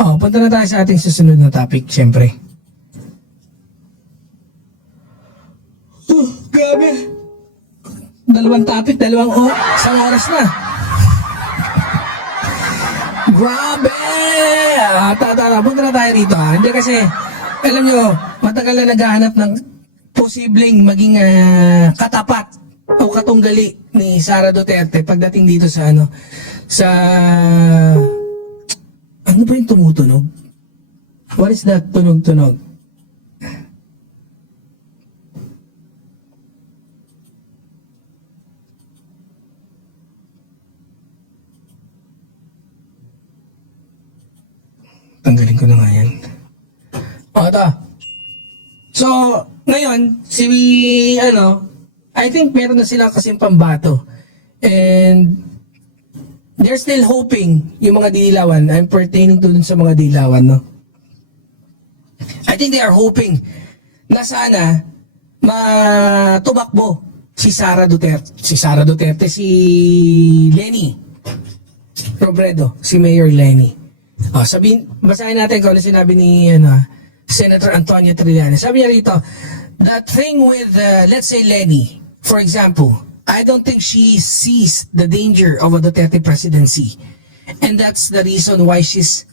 Punta na tayo sa ating susunod na topic, syempre. Grabe. Dalawang topic, isang oras na. Grabe! Punta na tayo rito ha. Hindi kasi, alam nyo, matagal na naghahanap ng posibleng maging katapat o katunggali ni Sara Duterte pagdating dito sa ano ba yung tumutunog? What is that tunog-tunog? Tanggalin ko na nga yan. Ito. So, ngayon, I think meron na sila kasing pambato. And they're still hoping yung mga dilawan. I'm pertaining to dun sa mga dilawan, no? I think they are hoping na sana matubakbo si Sara Duterte, si Leni Robredo, si Mayor Leni. Basahin natin kung ano sinabi ni Senator Antonio Trillanes. Sabi niya rito, the thing with, let's say Leni, for example, I don't think she sees the danger of a Duterte presidency. And that's the reason why she's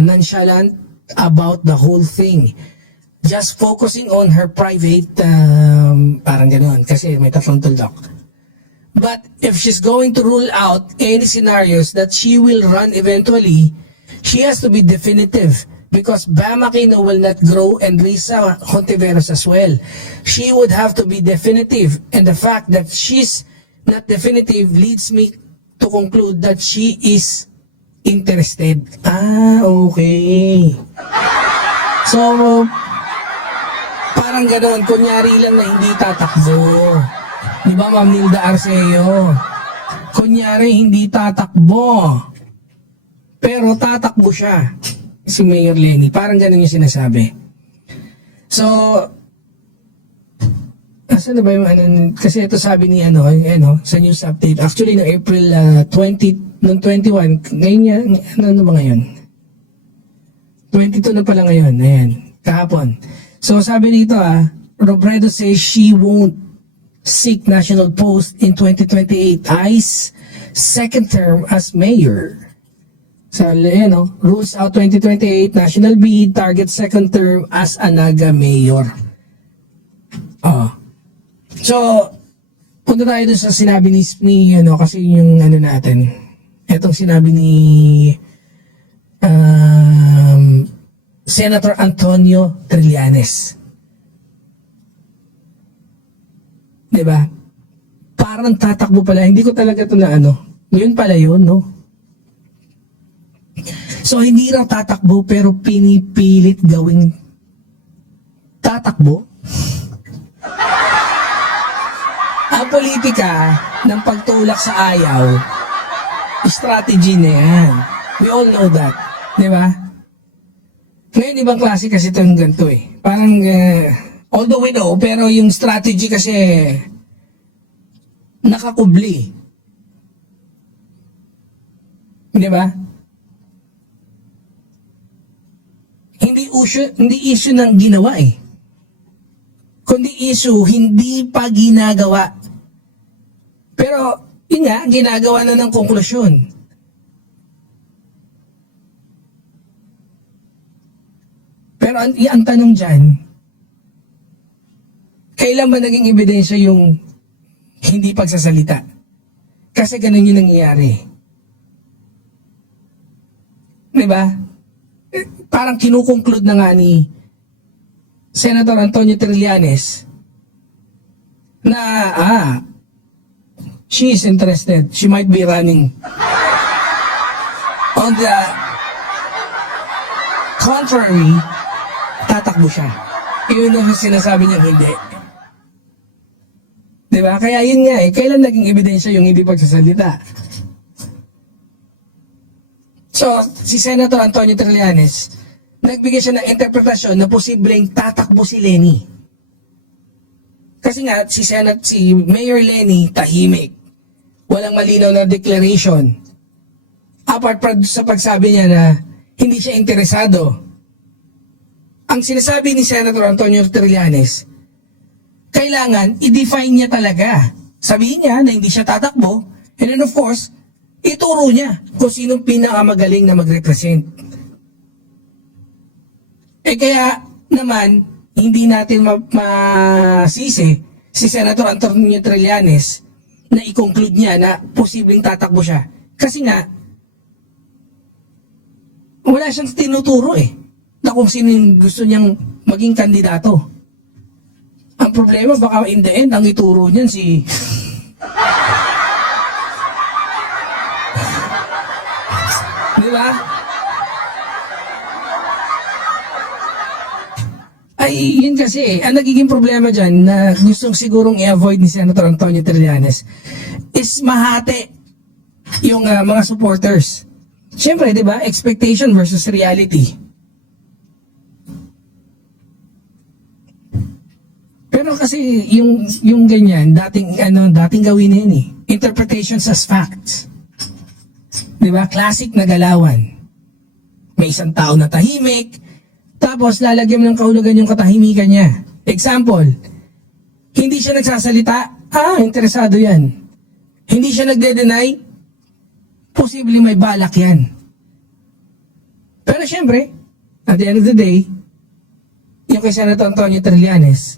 nonchalant about the whole thing. Just focusing on her private, parang gano'n, kasi may tatlong tuldok. But if she's going to rule out any scenarios that she will run eventually, she has to be definitive. Because Bam Aquino will not grow and Risa Hontiveros as well. She would have to be definitive. And the fact that she's not definitive leads me to conclude that she is interested. Okay. So, parang gano'n, kunyari lang na hindi tatakbo. Di ba, Ma'am Nilda Arceo? Kunyari hindi tatakbo. Pero tatakbo siya. Si Mayor Leni. Parang ganun yung sinasabi. So, asan na ba yung kasi ito sabi ni sa news update. Actually, no April 20, noong 21, ngayon ano ba ngayon? 22 na pala ngayon. Ayan, kahapon. So, sabi nito Robredo says she won't seek national post in 2028. Eyes second term as mayor. So, rules out 2028, national bid, target second term as a Naga mayor. So, punta tayo dun sa sinabi ni kasi yung natin, etong sinabi ni Senator Antonio Trillanes. Diba? Parang tatakbo pala, hindi ko talaga ito na yun pala yun, no? So, hindi raw tatakbo pero pinipilit gawing tatakbo. Ang politika ng pagtulak sa ayaw, strategy na yan. We all know that. Di ba? Ngayon, ibang klase kasi itong ganito Parang, although we know, pero yung strategy kasi nakakubli. Di ba? Hindi issue ng ginawa kundi issue hindi pa ginagawa. Pero yun nga, ginagawa na ng konklusyon. Pero ang tanong dyan, kailan ba naging ebidensya yung hindi pagsasalita? Kasi ganun yung nangyayari. Diba? Parang kinukonclude na nga ni Senator Antonio Trillanes na she is interested. She might be running. On the contrary, tatakbo siya. Yun ang sinasabi niya hindi. Diba? Kaya yun nga kailan naging ebidensya yung hindi pagsasalita? So, si Senator Antonio Trillanes, nagbigay siya ng interpretasyon na posibleng tatakbo si Leni. Kasi nga, si Mayor Leni, tahimik. Walang malinaw na declaration. Apart from sa pagsabi niya na hindi siya interesado. Ang sinasabi ni Senator Antonio Trillanes, kailangan i-define niya talaga. Sabihin niya na hindi siya tatakbo, and then of course, ituro niya kung sinong pinakamagaling na mag-represent. Kaya naman, hindi natin masisi si Senator Antonio Trillanes na i-conclude niya na posibleng tatakbo siya. Kasi nga, wala siyang tinuturo na kung sino yung gusto niyang maging kandidato. Ang problema, baka in the end, ang ituro niyan si... Di ba? Ay, yun kasi ang nagiging problema dyan na gustong sigurong i-avoid ni Senator Antonio Trillanes is mahati yung mga supporters. Siyempre, di ba? Expectation versus reality. Pero kasi yung ganyan, dating gawin na yun Interpretations as facts. Di ba? Classic na galawan. May isang tao na tahimik, tapos lalagyan mo ng kahulugan yung katahimikan niya. Example, hindi siya nagsasalita, interesado yan. Hindi siya nagde-deny, posibleng may balak yan. Pero syempre, at the end of the day, yung kay Senator Antonio Trillanes,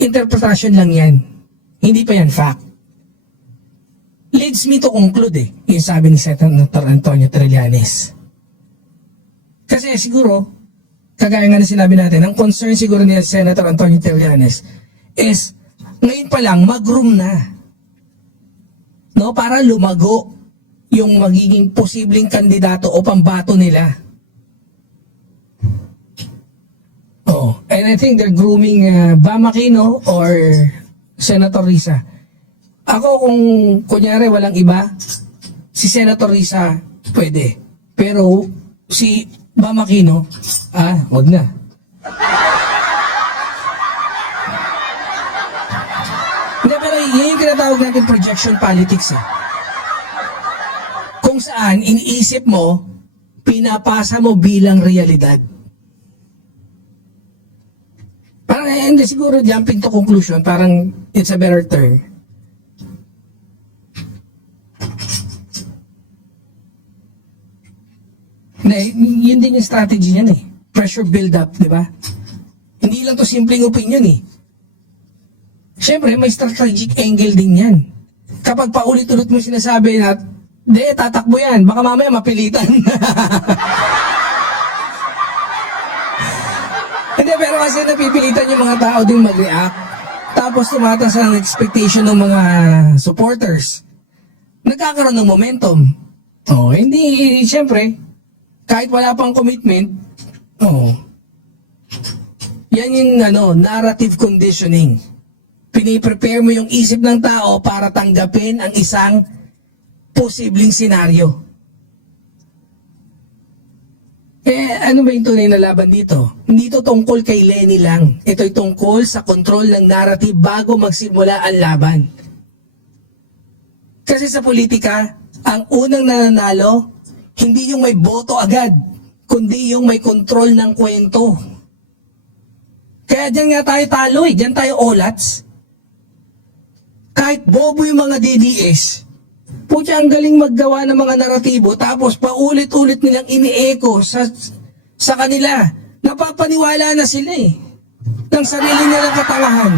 interpretation lang yan. Hindi pa yan fact. Leads me to conclude yung sabi ni Senator Antonio Trillanes. Kasi siguro, kagaya nga na sinabi natin, ang concern siguro ni Senator Antonio Trillanes is, ngayon pa lang, mag-room na. No, para lumago yung magiging posibleng kandidato o pambato nila. And I think they're grooming Bam Aquino or Senator Risa. Ako kung kunyari walang iba, si Senator Risa pwede. Pero si Bam Aquino, wag na. Hindi, pero yun yung tinatawag natin projection politics Kung saan iniisip mo, pinapasa mo bilang realidad. Parang hindi siguro jumping to conclusion, parang it's a better term. Yun din yung strategy niyan Pressure build up, di ba? Hindi lang to simpleng opinion Siyempre, may strategic angle din yan. Kapag paulit-ulit mo sinasabi na, tatakbo yan, baka mamaya mapilitan. Hindi, pero kasi napipilitan yung mga tao din mag-react. Tapos tumataas ang expectation ng mga supporters. Nagkakaroon ng momentum. Hindi, siyempre, kahit wala pang commitment, yan yung narrative conditioning. Piniprepare mo yung isip ng tao para tanggapin ang isang posibleng senaryo. Ano ba yung tunay na laban dito? Hindi ito tungkol kay Lenny lang. Ito'y tungkol sa kontrol ng narrative bago magsimula ang laban. Kasi sa politika, ang unang nananalo, hindi yung may boto agad, kundi yung may kontrol ng kwento. Kaya dyan nga tayo talo dyan tayo olats. Kahit bobo yung mga DDS, putya ang galing maggawa ng mga naratibo, tapos paulit-ulit nilang ini-echo sa kanila. Napapaniwala na sila ng sarili nilang katangahan.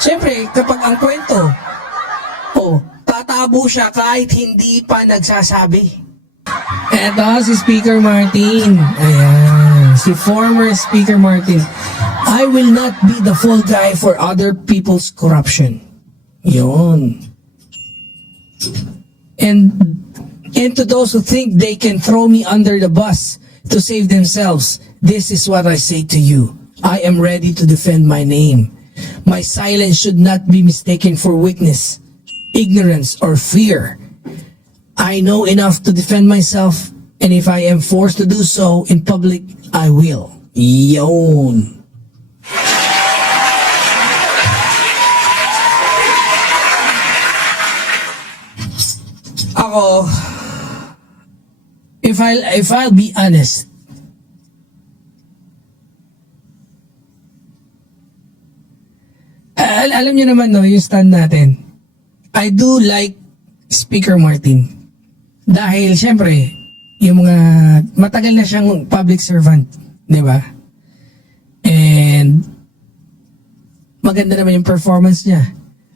Siyempre, kapag ang kwento, tatabo siya kahit hindi pa nagsasabi. Eto, si Speaker Martin. Ayan, si former Speaker Martin. I will not be the fall guy for other people's corruption. Yun. And to those who think they can throw me under the bus to save themselves, this is what I say to you. I am ready to defend my name. My silence should not be mistaken for weakness, ignorance, or fear. I know enough to defend myself, and if I am forced to do so in public, I will. Yun. ako, if I'll be honest, alam niyo naman no, yung stand natin. I do like Speaker Martin. Dahil syempre, yung mga matagal na siyang public servant, di ba? And maganda naman yung performance niya.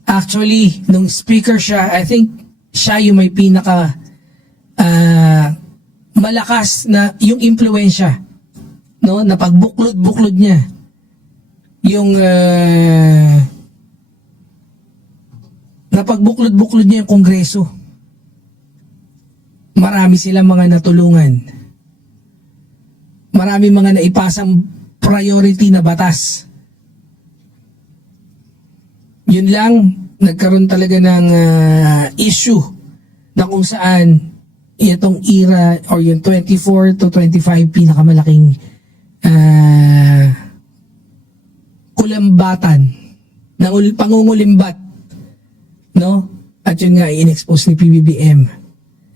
Actually, nung speaker siya, I think siya yung may pinaka malakas na yung impluwensya, no? Na pagbuklod-buklod niya. Yung napagbuklod-buklod niya yung Kongreso. Marami silang mga natulungan. Marami mga naipasang priority na batas. Yun lang, nagkaroon talaga ng issue na kung saan itong era or yung 24 to 25 pinakamalaking kulambatan ng pangungulimbat, no? At yun nga, in-expose ni PBBM.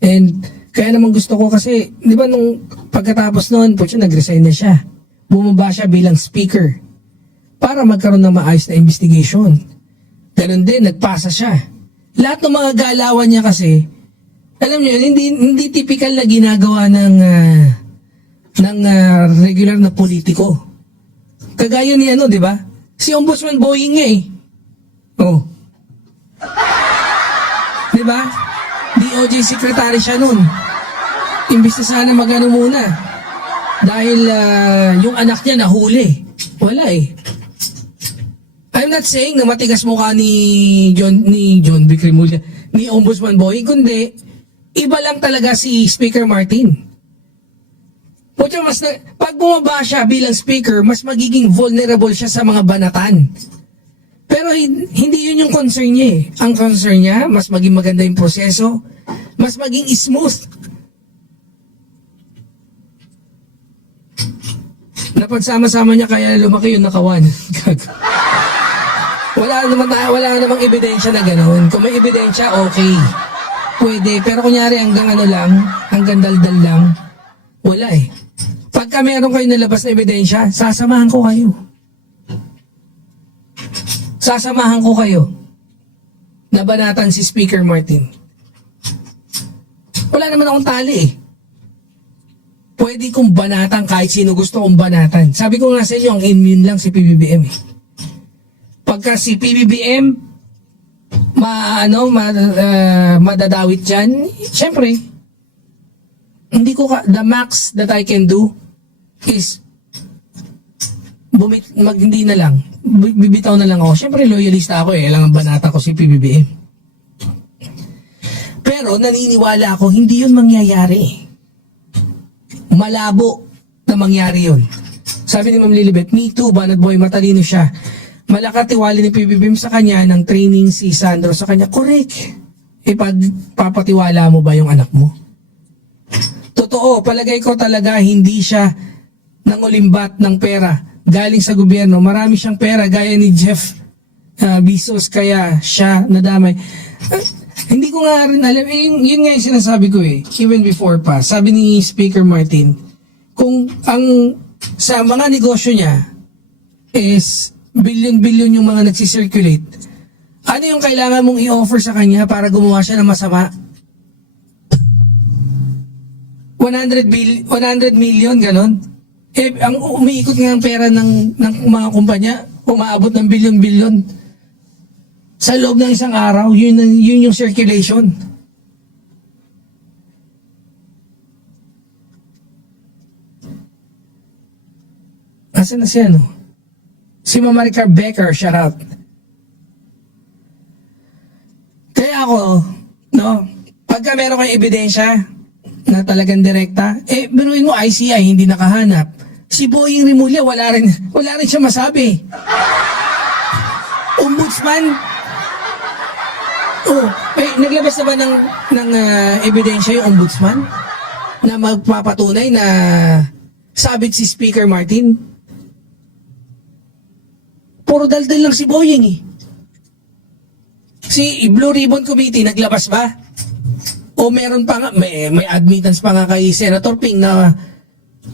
And kaya naman gusto ko kasi, di ba nung pagkatapos noon, nag-resign na siya. Bumaba siya bilang speaker para magkaroon ng maayos na investigation. Ganun din, nagpasa siya. Lahat ng mga galawan niya kasi, alam niyo, hindi typical na ginagawa ng regular na politiko. Kagaya ni ano, di ba? Si Ombudsman Boying nga eh. Oh. Di ba? DOJ secretary siya nun. Imbis na sana magano muna. Dahil yung anak niya nahuli. Wala eh. I'm not saying na matigas mukha ni John B. Cremulya, ni Ombudsman Boying, kundi iba lang talaga si Speaker Martin. Pag bumaba siya bilang speaker, mas magiging vulnerable siya sa mga banatan. Pero hindi yun yung concern niya eh. Ang concern niya, mas maging maganda yung proseso, mas maging smooth. Napagsama-sama niya kaya lumaki yung nakawan. wala namang ebidensya na gano'n. Kung may ebidensya, okay. Pwede. Pero kunyari hanggang daldal lang, wala eh. Pagka meron kayo nalabas na ebidensya, sasamahan ko kayo. Sasamahan ko kayo na banatan si Speaker Martin. Wala naman akong tali eh. Pwede kong banatan kahit sino gusto kong banatan. Sabi ko nga sa inyo, ang immune lang si PBBM eh. Pagka si PBBM madadawit dyan, syempre, the max that I can do is hindi na lang. Bibitaw na lang ako. Syempre, loyalista ako eh. Lang ang banata ko si PBBM. Pero naniniwala ako, hindi yun mangyayari. Malabo na mangyari yun. Sabi ni Ma'am Lilibet, me too, Banat Boy, matalino siya. Malakatiwali ni PBBM sa kanya ng training si Sandro sa kanya. Correct. Papatiwala mo ba yung anak mo? Totoo, palagay ko talaga hindi siya nangulimbat ng pera galing sa gobyerno. Marami siyang pera gaya ni Jeff Bezos, kaya siya nadamay. Hindi ko nga rin alam, yun nga yung sinasabi ko eh, even before pa. Sabi ni Speaker Martin, kung sa mga negosyo niya is billion-billion yung mga nagsisirculate, ano yung kailangan mong i-offer sa kanya para gumawa siya ng masama? 100 million, ganon. Ang umiikot nga ang pera ng mga kumpanya, umaabot ng billion-billion. Sa loob ng isang araw, yun yung circulation. Asan na siya, no? Si Maricar Becker, shout out. Kaya ako, no, pagka meron kayong ebidensya na talagang direkta, biruin mo ICI, hindi nakahanap. Si Boying Rimulya, wala rin siya masabi. Ombudsman, naglabas na ba ng ebidensya yung ombudsman na magpapatunay na sabit si Speaker Martin? Puro daldal lang si Boying eh. Si Blue Ribbon Committee, naglabas ba? O meron pa nga, may admittance pa nga kay Senator Ping na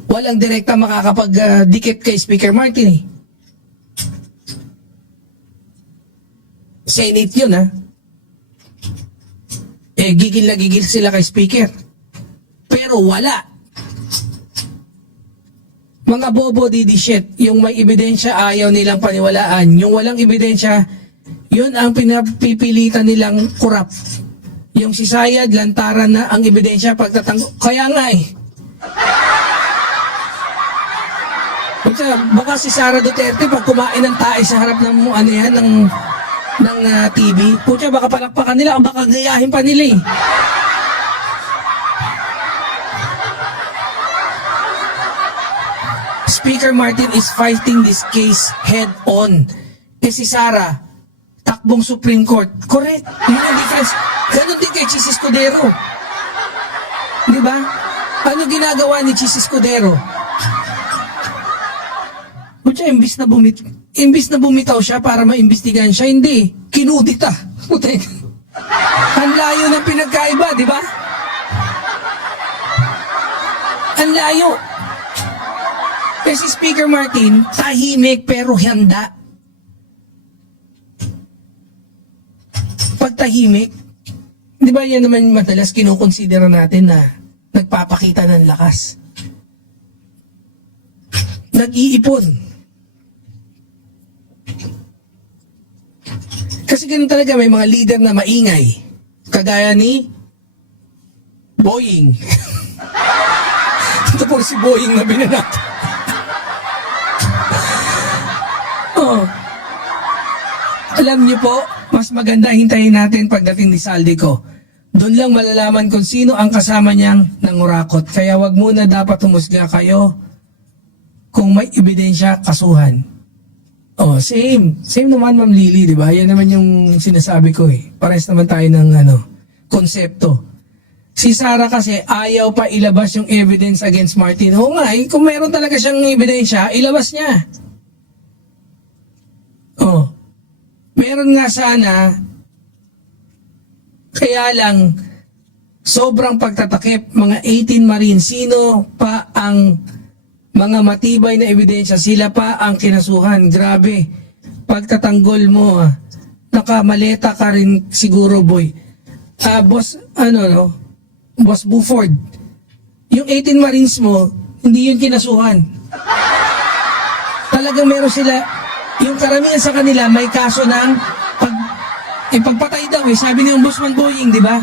walang direkta makakapag-dikit kay Speaker Martin eh. Senate yun ha. Gigil na gigil sila kay Speaker. Pero wala. Mga bobo di shit, yung may ebidensya ayaw nilang paniwalaan. Yung walang ebidensya, yun ang pinapipilitan nilang kurap. Yung si Sayad, lantaran na ang ebidensya pagtatanggol. Kaya nga eh. Baka si Sara Duterte pag kumain ng tae sa harap ng ano yan, ng TV, putya baka palakpakan nila, baka gayahin pa nila eh. Speaker Martin is fighting this case head on. Si Sara, takbong Supreme Court. Correct. Yun ang difference. Ganon din kay Chis Escudero. Di ba? Ano ginagawa ni Chis Escudero? Kutya, imbis na bumitaw siya para maimbestigahan siya, hindi. Kinudita. Putek. Ang layo ng pinagkaiba, di ba? Ang layo. Kasi Speaker Martin, tahimik pero handa. Pag tahimik, di ba yan naman madalas kinukonsidera natin na nagpapakita ng lakas. Nag-iipon. Kasi ganun talaga, may mga leader na maingay. Kagaya ni Boying. Ito po si Boying na binanat. Oh. Alam niyo po, mas maganda hintayin natin pagdating ni Saldico. Doon lang malalaman kung sino ang kasama niyang nangurakot. Kaya wag muna dapat humusga kayo kung may ebidensya, kasuhan. Oh, same. Same naman, Ma'am Lily, di ba? Yan naman yung sinasabi ko eh. Pares naman tayo ng konsepto. Si Sara kasi ayaw pa ilabas yung evidence against Martin. Oo nga, kung meron talaga siyang ebidensya, ilabas niya. Oh. Meron nga sana, kaya lang, sobrang pagtatakip, mga 18 Marines, sino pa ang mga matibay na ebidensya, sila pa ang kinasuhan. Grabe, pagtatanggol mo, nakamaleta ka rin siguro, boy. Boss Buford, yung 18 Marines mo, hindi yun kinasuhan. Talagang meron sila, yung karamihan sa kanila may kaso ng pagpatay daw eh. Sabi ni Ombudsman Boying, di ba?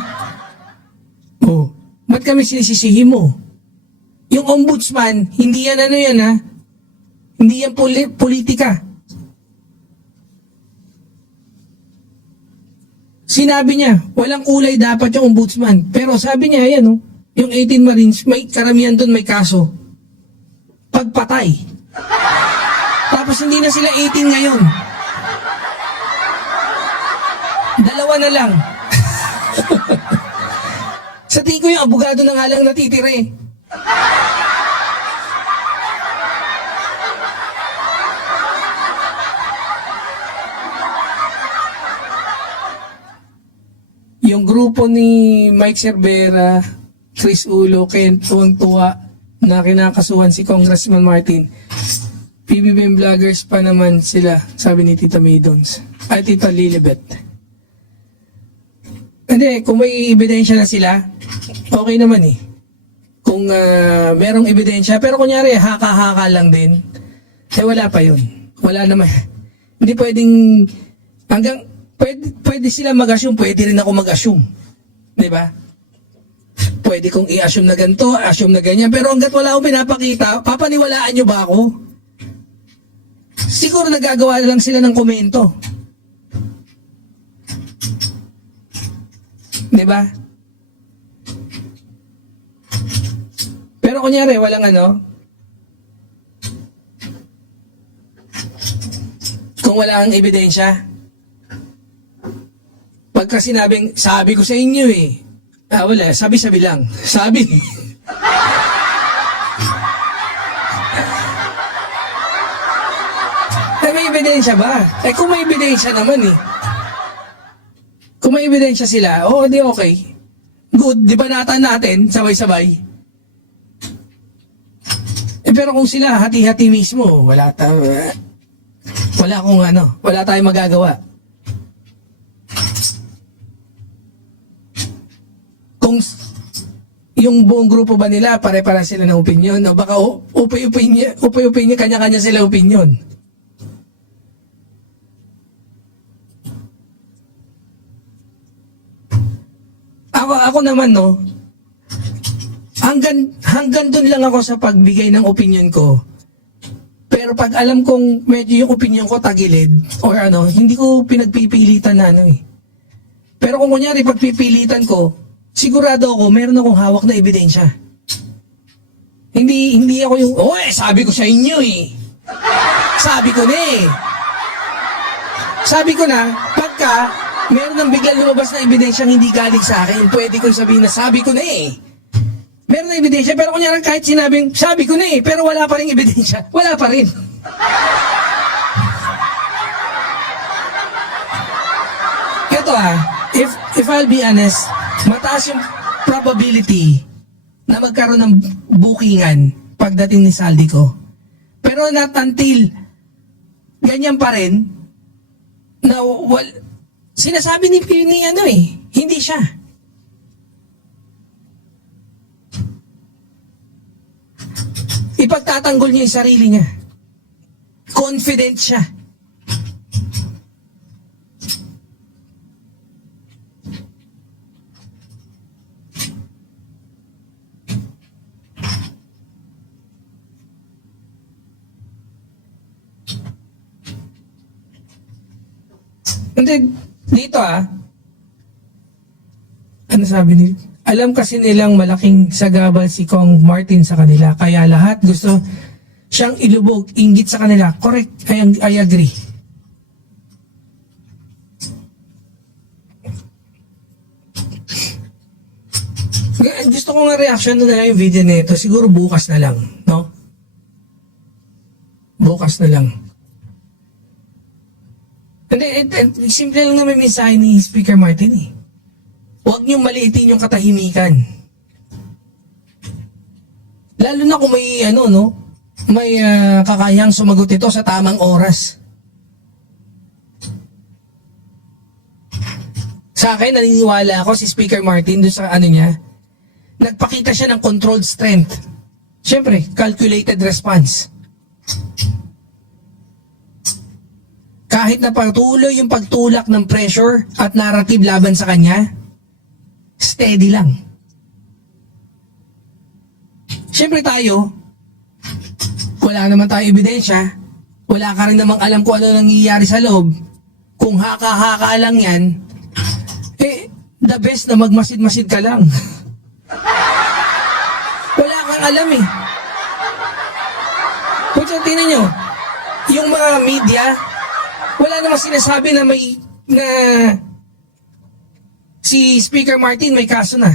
Oh, ba't kami sinisisihin mo? Yung ombudsman, hindi yan hindi yan politika. Sinabi niya, walang kulay dapat yung ombudsman. Pero sabi niya, yung 18 Marines, may karamihan doon may kaso. Pagpatay. Tapos hindi na sila 18 ngayon. Dalawa na lang. Sa tingin ko yung abogado na nga lang natitira eh. Yung grupo ni Mike Cervera, Chris Ulo, Ken tuwang-tuwa na kinakasuhan si Congressman Martin. PBBM vloggers pa naman sila, sabi ni Tita Maydons. Ay, Tita Lilibet. Hindi, kung may ebidensya na sila, okay naman eh. Kung merong ebidensya, pero kunyari, haka-haka lang din, wala pa yun. Wala naman. Hindi pwedeng, pwede sila mag-assume, pwede rin ako mag-assume. Diba? Pwede kong i-assume na ganito, assume na ganyan, pero hanggat wala akong pinapakita, papaniwalaan nyo ba ako? Siguro nagagawa lang sila ng komento. Diba? Pero kunyari, walang kung wala ang ebidensya, pagka sinabing, sabi ko sa inyo eh, wala, sabi-sabi lang. Sabi. May ebidensya ba? Kung may ebidensya naman eh. Kung may ebidensya sila, di okay. good, di ba natin, sabay-sabay? Pero kung sila hati-hati mismo, wala tayong magagawa. Kung yung buong grupo ba nila, pare-para sila ng opinion, o baka upay-upay kanya-kanya sila opinion. Ako naman, no, hanggang doon lang ako sa pagbigay ng opinion ko. Pero pag alam kong medyo yung opinion ko tagilid, or hindi ko pinagpipilitan na Pero kung kunyari pagpipilitan ko, sigurado ako, meron akong hawak na ebidensya. Hindi ako yung, sabi ko sa inyo Sabi ko na Sabi ko na, pagka meron ng biglang lumabas na ebidensyang hindi galing sa akin, pwede ko sabihin na sabi ko na Meron na ebidensya, pero kunyari kahit sinabing, sabi ko na pero wala pa rin ebidensya, wala pa rin. Ito if I'll be honest, mataas yung probability na magkaroon ng bookingan pagdating ni Saldi ko. Pero not until ganyan pa rin, na sinasabi ni hindi siya. Ipagtatanggol niya yung sarili niya. Confident siya. Hindi, dito ano sabi ni? Alam kasi nilang malaking sagabal si Kong Martin sa kanila, kaya lahat gusto siyang ilubog, inggit sa kanila. Correct, I agree. Gusto ko nga reaction na lang yung video na ito, siguro bukas na lang, no? Bukas na lang. Hindi, simple lang naman mensahe ni Speaker Martin Huwag niyong maliitin yung katahimikan. Lalo na kung may may kakayang sumagot ito sa tamang oras. Sa akin, naniniwala ako si Speaker Martin doon sa niya, nagpakita siya ng controlled strength. Siyempre, calculated response. Kahit na patuloy yung pagtulak ng pressure at narrative laban sa kanya, steady lang. Siyempre tayo, wala naman tayo ebidensya, wala ka rin namang alam kung ano nangyayari sa loob. Kung haka-haka lang yan, the best na magmasid-masid ka lang. Wala kang alam Kung tingnan nyo, yung mga media, wala namang sinasabi na si Speaker Martin may kaso na.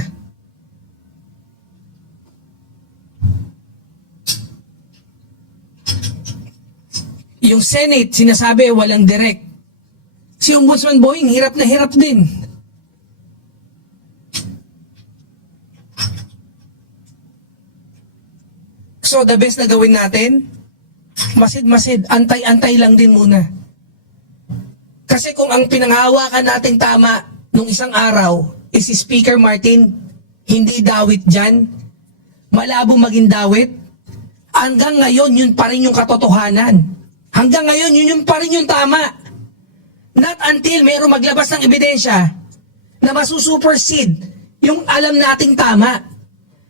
Yung Senate, sinasabi walang direct. Si Ombudsman Boying, hirap na hirap din. So the best na gawin natin, masid-masid, antay-antay lang din muna. Kasi kung ang pinanghawakan nating tama nung isang araw is si Speaker Martin, hindi dawit dyan, malabo maging dawit, hanggang ngayon yun pa rin yung katotohanan. Hanggang ngayon yun pa rin yung tama. Not until mayroong maglabas ng ebidensya na masusupersede yung alam nating tama.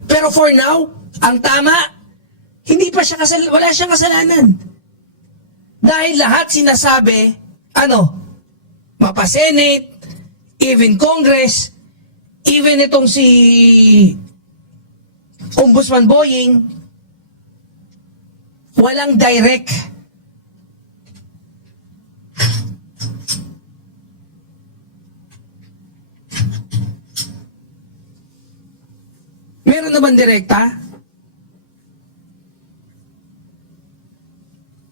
Pero for now, ang tama, hindi pa siya wala siyang kasalanan. Dahil lahat sinasabi, mapa-Senate, even Congress, even itong si Ombudsman Boying, walang direct. Meron naman direkta?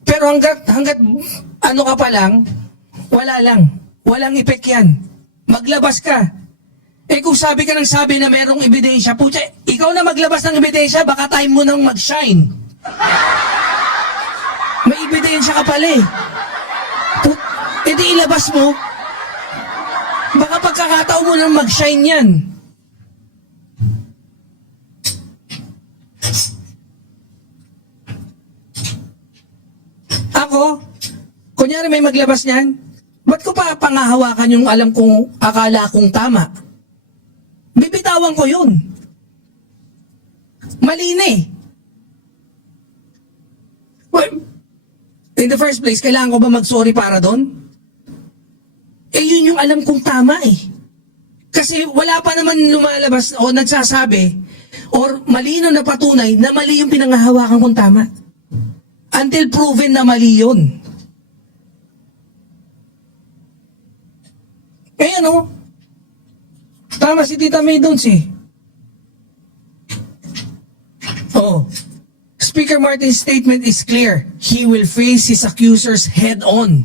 Pero hanggat ka pa lang, wala lang. Walang epek yan. Maglabas ka. Eh kung sabi ka ng sabi na merong ebidensya, putya, ikaw na maglabas ng ebidensya, baka time mo nang mag-shine. May ebidensya ka pala eh. E di ilabas mo. Baka pagkakataon mo nang mag-shine yan. Ako, kunyari may maglabas niyan, ba't ko pa pangahawakan yung alam kong akala kong tama? Bibitawan ko yun. Mali na eh. Well, in the first place, kailangan ko ba mag-sorry para doon? Eh yun yung alam kong tama eh. Kasi wala pa naman lumalabas o nagsasabi or malinaw na patunay na mali yung pinangahawakan kong tama. Until proven na mali yun. Eh ano? Tama si Tita May doon Oh. Speaker Martin's statement is clear. He will face his accusers head on.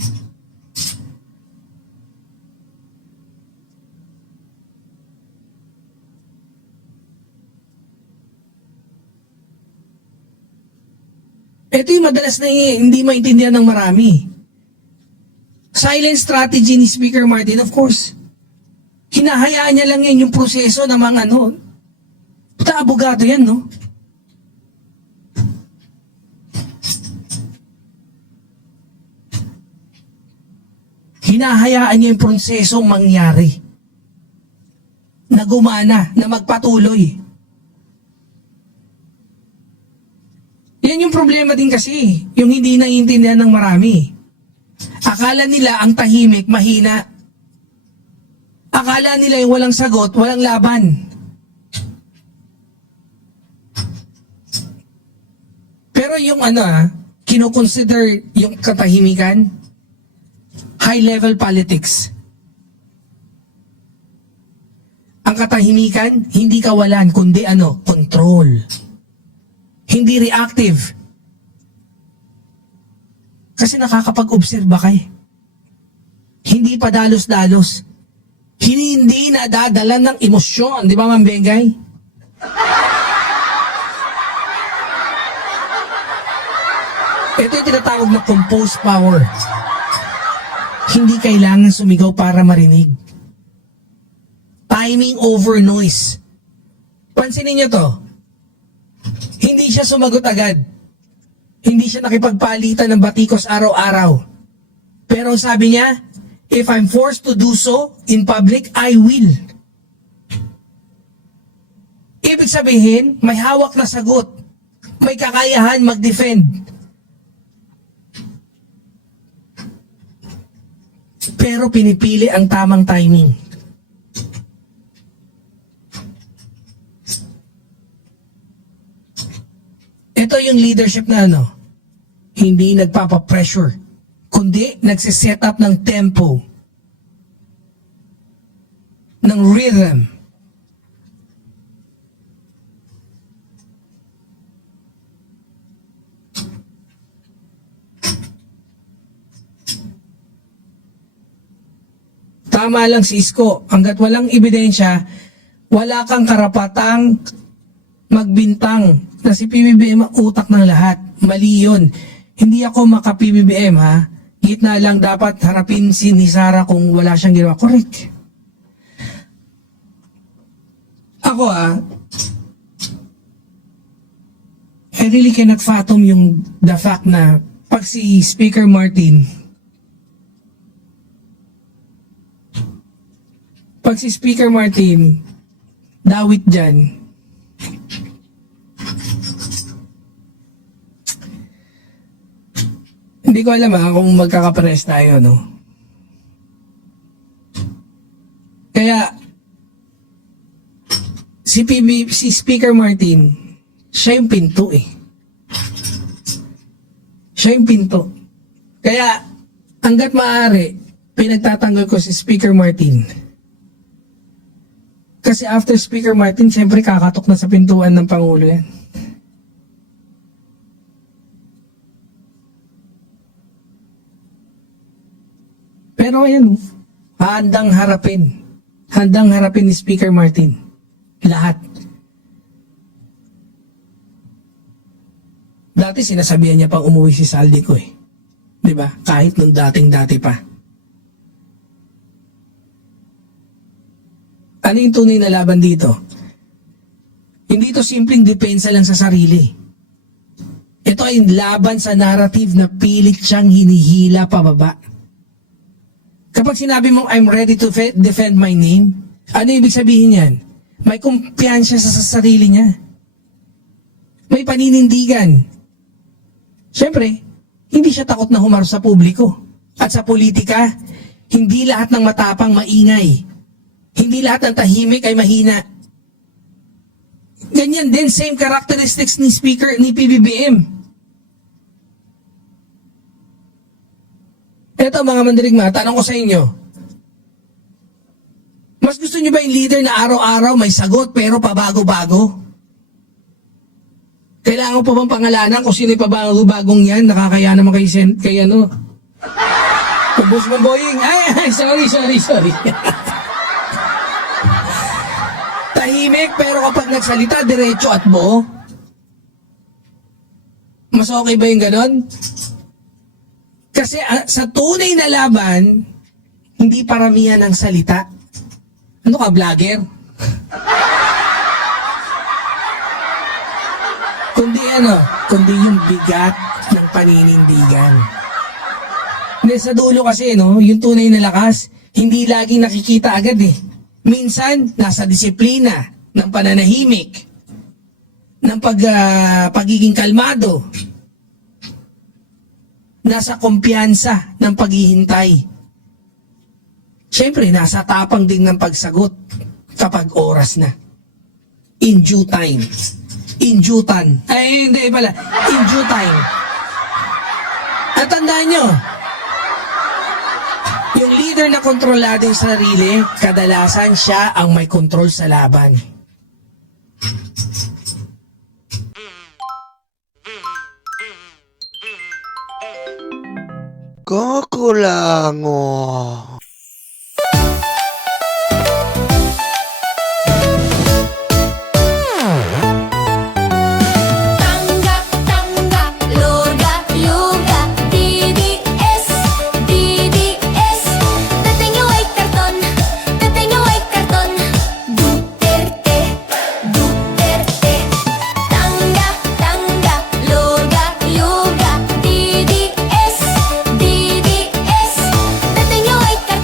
Ito yung madalas na hindi maintindihan ng marami. Silent strategy ni Speaker Martin, of course. Hinahayaan niya lang yan yung proseso ng mga ano. Puta, abogado yan, no? Hinahayaan niya yung prosesong mangyari. Na gumana, na magpatuloy. Yan yung problema din kasi, yung hindi naiintindihan ng marami. Akala nila ang tahimik, mahina. Akala nila yung walang sagot, walang laban. Pero yung kinoconsider yung katahimikan, high-level politics. Ang katahimikan, hindi kawalan, kundi control. Hindi reactive. Kasi nakakapag-obserba ka eh. Hindi pa dalos-dalos. Hindi nadadala ng emosyon. Di ba, Ma'am Bengay? Ito yung tinatawag na composed power. Hindi kailangan sumigaw para marinig. Timing over noise. Pansinin niyo to. Hindi siya sumagot agad. Hindi siya nakipagpalitan ng batikos araw-araw. Pero sabi niya, if I'm forced to do so in public, I will. Ibig sabihin, may hawak na sagot. May kakayahan mag-defend. Pero pinipili ang tamang timing. Ito yung leadership na hindi nagpapapressure, kundi nagsiset up ng tempo, ng rhythm. Tama lang si Isko, hanggat walang ebidensya, wala kang karapatang magbintang na si PBBM ang utak ng lahat. Mali yun. Hindi ako maka-PBBM ha. Gitna lang dapat harapin si ni Sara kung wala siyang ginawa. Correct. Ako I really cannot fathom the fact na pag si Speaker Martin dawit dyan, hindi ko alam kung magkakapares tayo, no? Kaya, si Speaker Martin, siya yung pinto eh. Siya yung pinto. Kaya, hanggat maaari, pinagtatanggol ko si Speaker Martin. Kasi after Speaker Martin, siyempre kakatok na sa pintuan ng Pangulo yan. Pero ayan, handang harapin handang harapin ni Speaker Martin. Lahat. Dati sinasabihan niya pang umuwi si Saldico eh. 'Di ba? Kahit nung dating-dati pa. Ano yung tunay na laban dito? Hindi ito simpleng depensa lang sa sarili. Ito ay laban sa narrative na pilit siyang hinihila pababa. Kapag sinabi mong I'm ready to defend my name, ano ibig sabihin yan? May kumpiyansya sa sarili niya. May paninindigan. Siyempre, hindi siya takot na humarap sa publiko. At sa politika, hindi lahat ng matapang maingay. Hindi lahat ng tahimik ay mahina. Ganyan din, same characteristics ni Speaker, ni PBBM. Eto mga mandirigma, tanong ko sa inyo. Mas gusto niyo ba yung leader na araw-araw may sagot pero pabago-bago? Kailangan pa bang pangalanan kung sino yung pabago-bagong yan? Nakakaya naman kay ano? Boss Boying. Ay, sorry. Tahimik pero kapag nagsalita, diretso at buo. Mas okay ba yung ganon? Kasi sa tunay na laban, hindi paramihan ang salita. Ano ka, vlogger? Kundi yung bigat ng paninindigan. Hindi, sa dulo kasi, no, yung tunay na lakas, hindi laging nakikita agad eh. Minsan, nasa disiplina ng pananahimik, ng pagiging kalmado, nasa kumpiyansa ng paghihintay. Siyempre, nasa tapang din ng pagsagot kapag oras na. In due time. In due time. Ay, hindi pala. In due time. At tandaan nyo, yung leader na kontrolado yung sarili, kadalasan siya ang may kontrol sa laban. Kakulango. Tanggap, tanggap, luga, luga, DDS, DDS. Dating yung ay karton, dating yung ay karton. Duterte, Duterte. Tanggap, tanggap, luga, luga, DDS, DDS. Dating yung ay karton.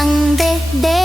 ang dede